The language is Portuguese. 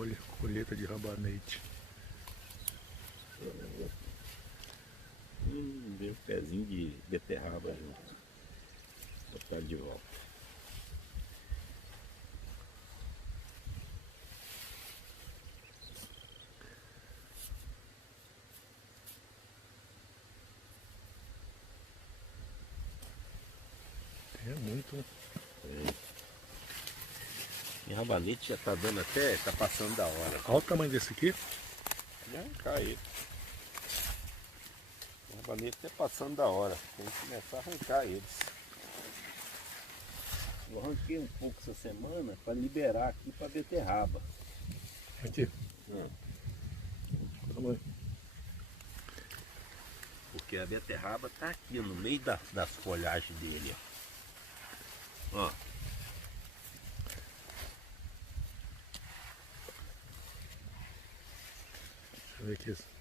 Olha, colheita de rabanete. Veio um pezinho de beterraba junto. Vou botar de volta. É muito. E rabanete já tá dando até, tá passando da hora. Olha o tamanho desse aqui. Já caiu. O rabanete tá passando da hora. Tem que começar a arrancar eles. Eu arranquei um pouco essa semana para liberar aqui para beterraba. Aqui. Tamanho. Porque a beterraba tá aqui no meio das folhagens dele. Ó. Deixa eu ver aqui.